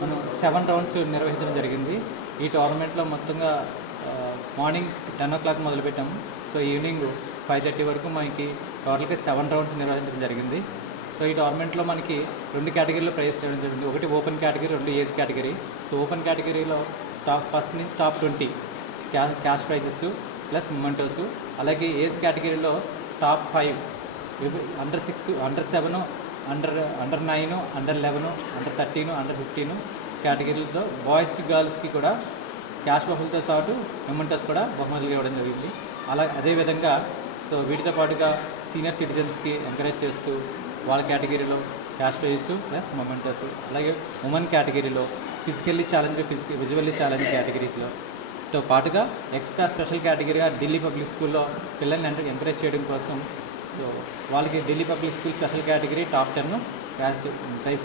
మనం 7 రౌండ్స్ నిర్వహించడం జరిగింది. ఈ టోర్నమెంట్లో మొత్తంగా మార్నింగ్ 10 o'clock మొదలుపెట్టాము. సో ఈవినింగ్ 5:30 వరకు మనకి టోటల్గా 7 రౌండ్స్ నిర్వహించడం జరిగింది. సో ఈ టోర్నమెంట్లో మనకి 2 కేటగిరీలో ప్రైజ్ చేయడం జరిగింది. ఒకటి open category, 2 age category. So open కేటగిరీలో ఫస్ట్ నుంచి top 20 cash prizes plus mementos. అలాగే ఏజ్ కేటగిరీలో top 5 under 6, under 7, under 9, under 11, under 13, under 15 కేటగిరీలతో బాయ్స్కి గర్ల్స్కి కూడా క్యాష్ బహుమతులతో పాటు మొమెంటోస్ కూడా బహుమతులు ఇవ్వడం జరిగింది. అదేవిధంగా సో వీటితో పాటుగా సీనియర్ సిటిజన్స్కి ఎంకరేజ్ చేస్తూ వాళ్ళ కేటగిరీలో క్యాష్ ప్రైజెస్ ప్లస్ మొమెంటోస్. అలాగే ఉమెన్ కేటగిరీలో ఫిజికల్లీ ఛాలెంజ్, విజువల్లీ ఛాలెంజ్ కేటగిరీస్లో తో పాటుగా ఎక్స్ట్రా స్పెషల్ కేటగిరీగా ఢిల్లీ పబ్లిక్ స్కూల్లో పిల్లల్ని ఎంకరేజ్ చేయడం కోసం సో వాళ్ళకి Delhi Public School special category top 10 prize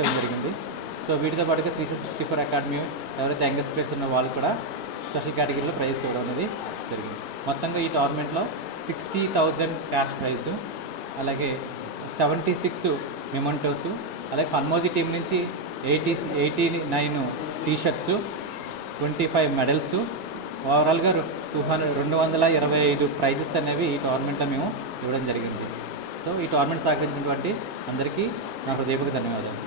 ఇవ్వడం జరిగింది. సో వీటితో పాటుగా 364 అకాడమీ ఎవరైతే యంగెస్ట్ ప్లేయర్స్ ఉన్న వాళ్ళు కూడా స్పెషల్ కేటగిరీలో ప్రైజ్ ఇవ్వడం అనేది జరిగింది. మొత్తంగా ఈ టోర్నమెంట్లో 60,000 క్యాష్ ప్రైజు, అలాగే 76 మెమెంటోస్, అలాగే ఫన్మోజీ టీం నుంచి 89 టీషర్ట్స్, 25 మెడల్స్, ఓవరాల్గా 225 ప్రైజెస్ అనేవి ఈ టోర్నమెంట్లో మేము ఇవ్వడం జరిగింది. సో ఈ టోర్నమెంట్ సహకరించినటువంటి అందరికీ నా హృదయపూర్వక ధన్యవాదాలు.